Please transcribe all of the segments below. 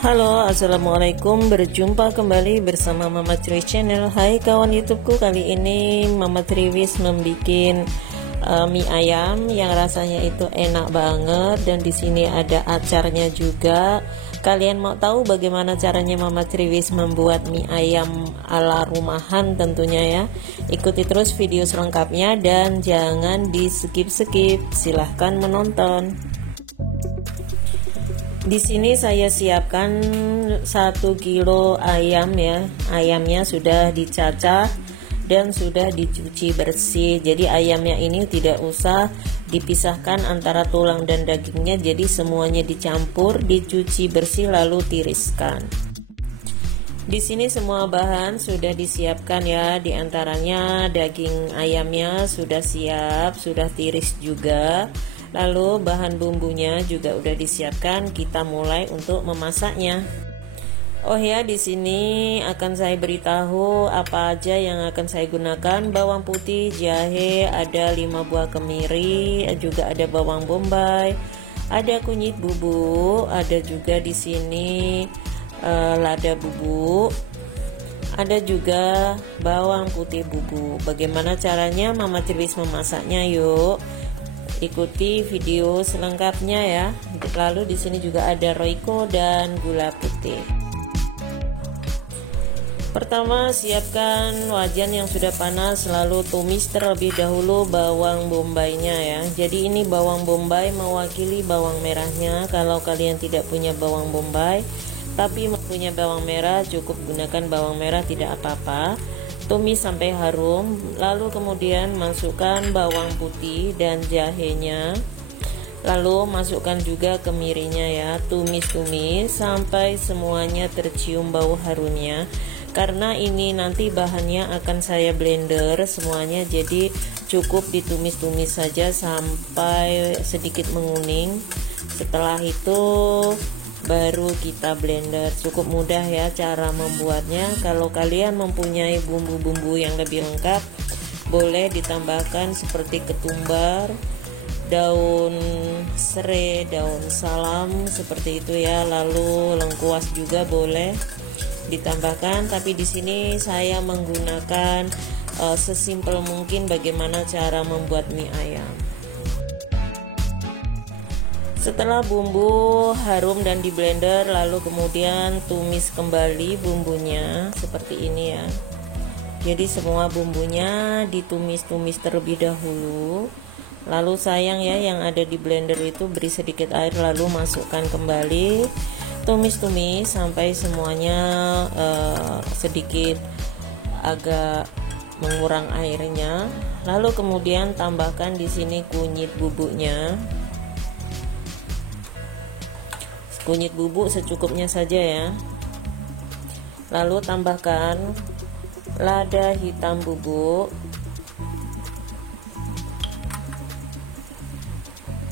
Halo, assalamualaikum. Berjumpa kembali bersama Mama Triwis Channel. Hai kawan YouTubeku, kali ini Mama Triwis membuat mie ayam yang rasanya itu enak banget, dan di sini ada acarnya juga. Kalian mau tahu bagaimana caranya Mama Triwis membuat mie ayam ala rumahan tentunya ya? Ikuti terus video selengkapnya dan jangan di skip-skip. Silahkan menonton. Di sini saya siapkan 1 kilo ayam ya. Ayamnya sudah dicacah dan sudah dicuci bersih. Jadi ayamnya ini tidak usah dipisahkan antara tulang dan dagingnya. Jadi semuanya dicampur, dicuci bersih lalu tiriskan. Di sini semua bahan sudah disiapkan ya. Di antaranya daging ayamnya sudah siap, sudah tiris juga. Lalu bahan bumbunya juga udah disiapkan. Kita mulai untuk memasaknya. Oh ya, di sini akan saya beritahu apa aja yang akan saya gunakan. Bawang putih, jahe, ada 5 buah kemiri, juga ada bawang bombay, ada kunyit bubuk, ada juga di sini lada bubuk, ada juga bawang putih bubuk. Bagaimana caranya Mama Triwis memasaknya? Yuk ikuti video selengkapnya ya. Lalu di sini juga ada roiko dan gula putih. Pertama, siapkan wajan yang sudah panas, lalu tumis terlebih dahulu bawang bombaynya ya. Jadi ini bawang bombay mewakili bawang merahnya. Kalau kalian tidak punya bawang bombay tapi punya bawang merah, cukup gunakan bawang merah, tidak apa-apa. Tumis sampai harum, lalu kemudian masukkan bawang putih dan jahenya, lalu masukkan juga kemirinya ya. Tumis-tumis sampai semuanya tercium bau harumnya. Karena ini nanti bahannya akan saya blender semuanya, jadi cukup ditumis-tumis saja sampai sedikit menguning. Setelah itu baru kita blender. Cukup mudah ya cara membuatnya. Kalau kalian mempunyai bumbu-bumbu yang lebih lengkap, boleh ditambahkan seperti ketumbar, daun serai, daun salam seperti itu ya. Lalu lengkuas juga boleh ditambahkan, tapi di sini saya menggunakan sesimpel mungkin bagaimana cara membuat mie ayam. Setelah bumbu harum dan di blender, lalu kemudian tumis kembali bumbunya seperti ini ya. Jadi semua bumbunya ditumis-tumis terlebih dahulu. Lalu sayang ya, yang ada di blender itu beri sedikit air lalu masukkan kembali. Tumis-tumis sampai semuanya sedikit agak mengurang airnya. Lalu kemudian tambahkan di sini kunyit bubuknya. Kunyit bubuk secukupnya saja ya. Lalu tambahkan lada hitam bubuk.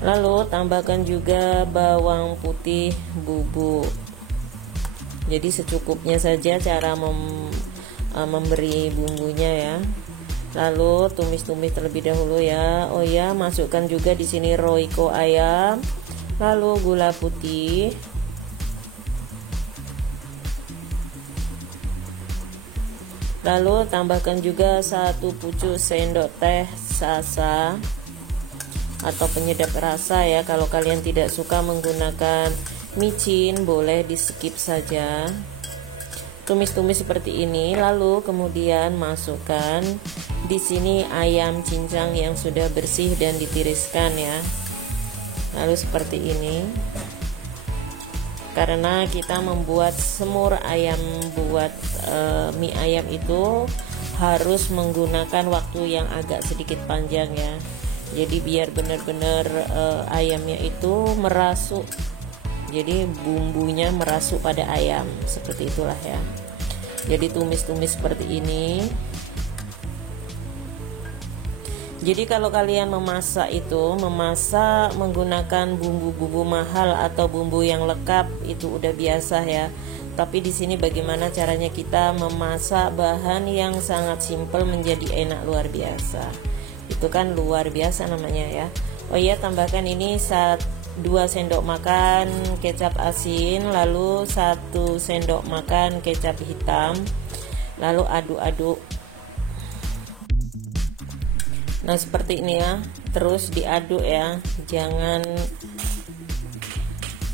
Lalu tambahkan juga bawang putih bubuk. Jadi secukupnya saja cara memberi bumbunya ya. Lalu tumis-tumis terlebih dahulu ya. Oh ya, masukkan juga di sini roiko ayam. Lalu gula putih, lalu tambahkan juga 1 pucuk sendok teh sasa atau penyedap rasa ya. Kalau kalian tidak suka menggunakan micin, boleh di skip saja. Tumis-tumis seperti ini, lalu kemudian masukkan di sini ayam cincang yang sudah bersih dan ditiriskan ya. Lalu seperti ini. Karena kita membuat semur ayam, buat mie ayam itu harus menggunakan waktu yang agak sedikit panjang ya. Jadi biar benar-benar ayamnya itu merasuk. Jadi bumbunya merasuk pada ayam, seperti itulah ya. Jadi tumis-tumis seperti ini. Jadi kalau kalian memasak menggunakan bumbu-bumbu mahal atau bumbu yang lengkap itu udah biasa ya. Tapi di sini bagaimana caranya kita memasak bahan yang sangat simpel menjadi enak luar biasa. Itu kan luar biasa namanya ya. Oh iya, tambahkan ini 2 sendok makan kecap asin, lalu 1 sendok makan kecap hitam, lalu aduk-aduk. Nah seperti ini ya, terus diaduk ya, jangan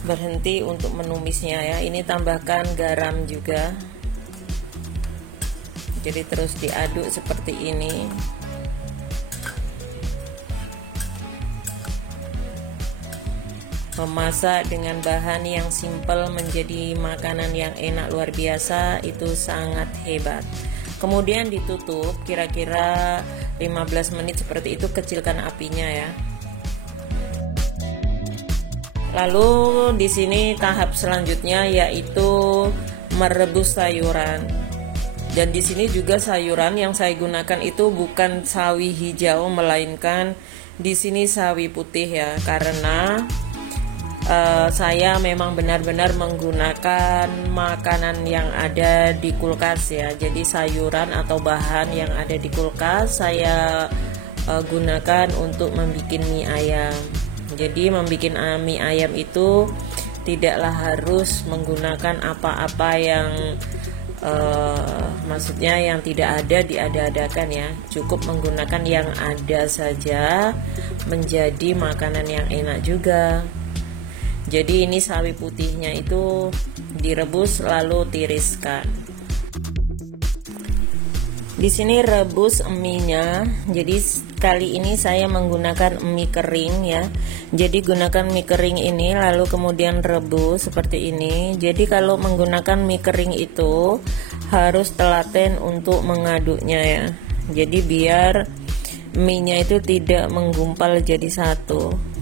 berhenti untuk menumisnya ya. Ini tambahkan garam juga, jadi terus diaduk seperti ini. Memasak dengan bahan yang simple menjadi makanan yang enak luar biasa, itu sangat hebat. Kemudian ditutup kira-kira 15 menit seperti itu, kecilkan apinya ya. Lalu di sini tahap selanjutnya yaitu merebus sayuran. Dan di sini juga sayuran yang saya gunakan itu bukan sawi hijau, melainkan di sini sawi putih ya, karena saya memang benar-benar menggunakan makanan yang ada di kulkas ya. Jadi sayuran atau bahan yang ada di kulkas saya gunakan untuk membuat mie ayam. Jadi membuat mie ayam itu tidaklah harus menggunakan apa-apa yang maksudnya yang tidak ada diada-adakan ya. Cukup menggunakan yang ada saja menjadi makanan yang enak juga. Jadi ini sawi putihnya itu direbus lalu tiriskan. Di sini rebus mie-nya. Jadi kali ini saya menggunakan mie kering ya. Jadi gunakan mie kering ini lalu kemudian rebus seperti ini. Jadi kalau menggunakan mie kering itu harus telaten untuk mengaduknya ya. Jadi biar mie-nya itu tidak menggumpal jadi satu.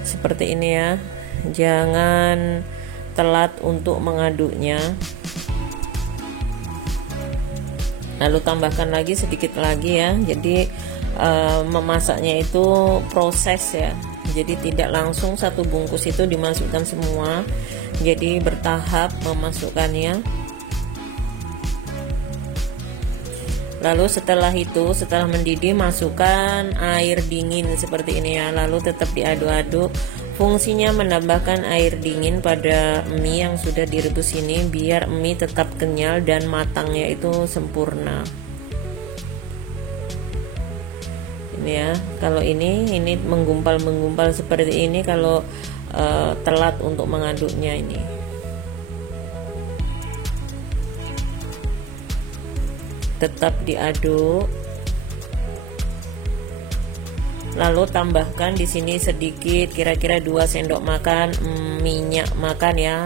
Seperti ini ya, jangan telat untuk mengaduknya. Lalu tambahkan lagi sedikit lagi ya. Jadi memasaknya itu proses ya, jadi tidak langsung satu bungkus itu dimasukkan semua, jadi bertahap memasukkannya. Lalu setelah itu, setelah mendidih, masukkan air dingin seperti ini ya. Lalu tetap diaduk-aduk. Fungsinya menambahkan air dingin pada mie yang sudah direbus ini biar mie tetap kenyal dan matangnya itu sempurna. Ini ya, kalau ini menggumpal seperti ini kalau telat untuk mengaduknya ini. Tetap diaduk. Lalu tambahkan di sini sedikit, kira-kira 2 sendok makan minyak makan ya.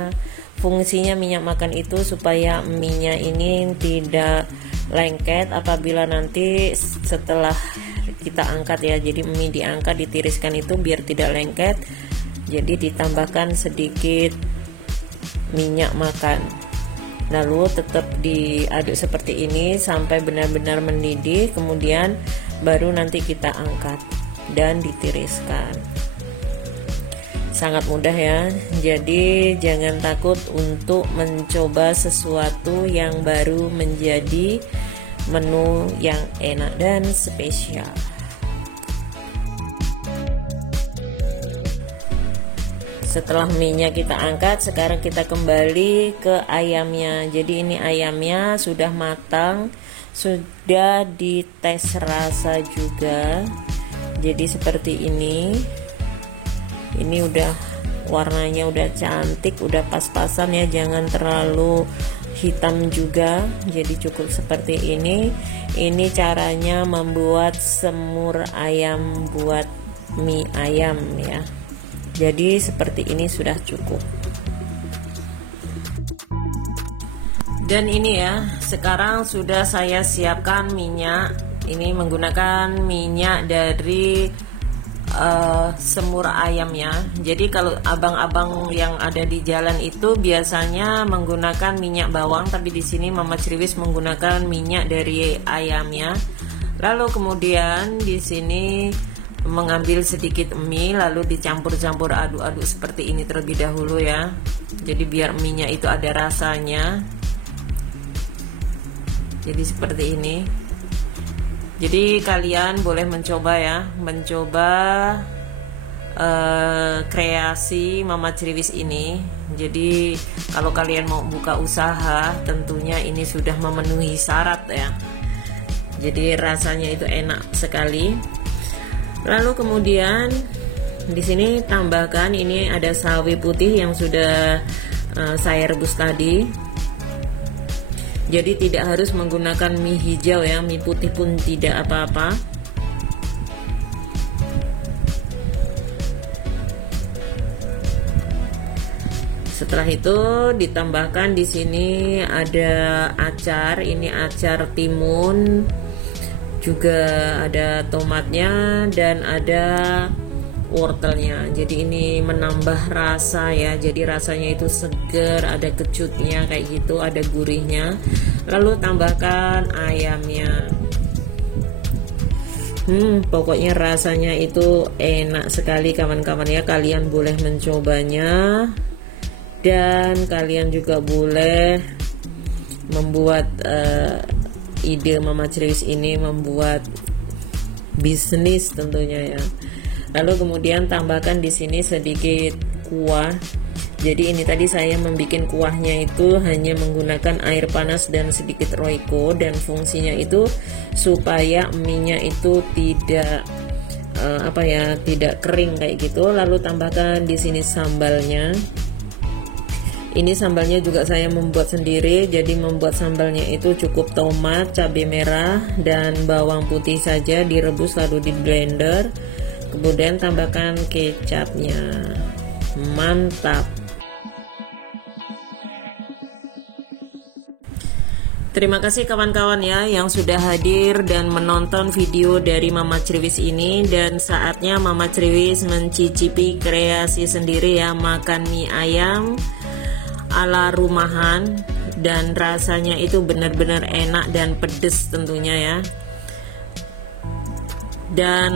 Fungsinya minyak makan itu supaya mie-nya ini tidak lengket apabila nanti setelah kita angkat ya. Jadi mie diangkat, ditiriskan itu biar tidak lengket. Jadi ditambahkan sedikit minyak makan. Lalu tetap diaduk seperti ini sampai benar-benar mendidih, kemudian baru nanti kita angkat dan ditiriskan. Sangat mudah ya, jadi jangan takut untuk mencoba sesuatu yang baru menjadi menu yang enak dan spesial. Setelah mie-nya kita angkat, sekarang kita kembali ke ayamnya. Jadi ini ayamnya sudah matang, sudah dites rasa juga. Jadi seperti ini. Ini udah warnanya udah cantik, udah pas-pasan ya, jangan terlalu hitam juga. Jadi cukup seperti ini. Ini caranya membuat semur ayam buat mie ayam ya. Jadi seperti ini sudah cukup. Dan ini ya, sekarang sudah saya siapkan minyak. Ini menggunakan minyak dari semur ayam ya. Jadi kalau abang-abang yang ada di jalan itu biasanya menggunakan minyak bawang, tapi di sini Mama Criwis menggunakan minyak dari ayamnya. Lalu kemudian di sini mengambil sedikit mie lalu dicampur-campur, aduk-aduk seperti ini terlebih dahulu ya. Jadi biar mie-nya itu ada rasanya. Jadi seperti ini. Jadi kalian boleh mencoba ya, mencoba kreasi Mama Criwis ini. Jadi kalau kalian mau buka usaha, tentunya ini sudah memenuhi syarat ya. Jadi rasanya itu enak sekali. Lalu kemudian di sini tambahkan, ini ada sawi putih yang sudah saya rebus tadi. Jadi tidak harus menggunakan mie hijau ya, mie putih pun tidak apa-apa. Setelah itu ditambahkan di sini ada acar, ini acar timun, juga ada tomatnya dan ada wortelnya. Jadi ini menambah rasa ya, jadi rasanya itu seger, ada kecutnya kayak gitu, ada gurihnya. Lalu tambahkan ayamnya. Pokoknya rasanya itu enak sekali kawan-kawan ya, kalian boleh mencobanya. Dan kalian juga boleh membuat ide Mama Criwis ini, membuat bisnis tentunya ya. Lalu kemudian tambahkan di sini sedikit kuah. Jadi ini tadi saya membuat kuahnya itu hanya menggunakan air panas dan sedikit Royco, dan fungsinya itu supaya mie-nya itu tidak tidak kering kayak gitu. Lalu tambahkan di sini sambalnya. Ini sambalnya juga saya membuat sendiri, jadi membuat sambalnya itu cukup tomat, cabai merah, dan bawang putih saja, direbus lalu di blender. Kemudian tambahkan kecapnya. Mantap. Terima kasih kawan-kawan ya yang sudah hadir dan menonton video dari Mama Criwis ini, dan saatnya Mama Criwis mencicipi kreasi sendiri ya, makan mie ayam ala rumahan, dan rasanya itu benar-benar enak dan pedes tentunya ya. Dan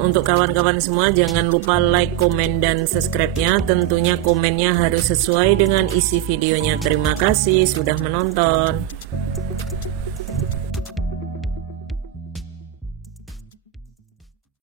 untuk kawan-kawan semua jangan lupa like, komen, dan subscribe-nya. Tentunya komennya harus sesuai dengan isi videonya. Terima kasih sudah menonton.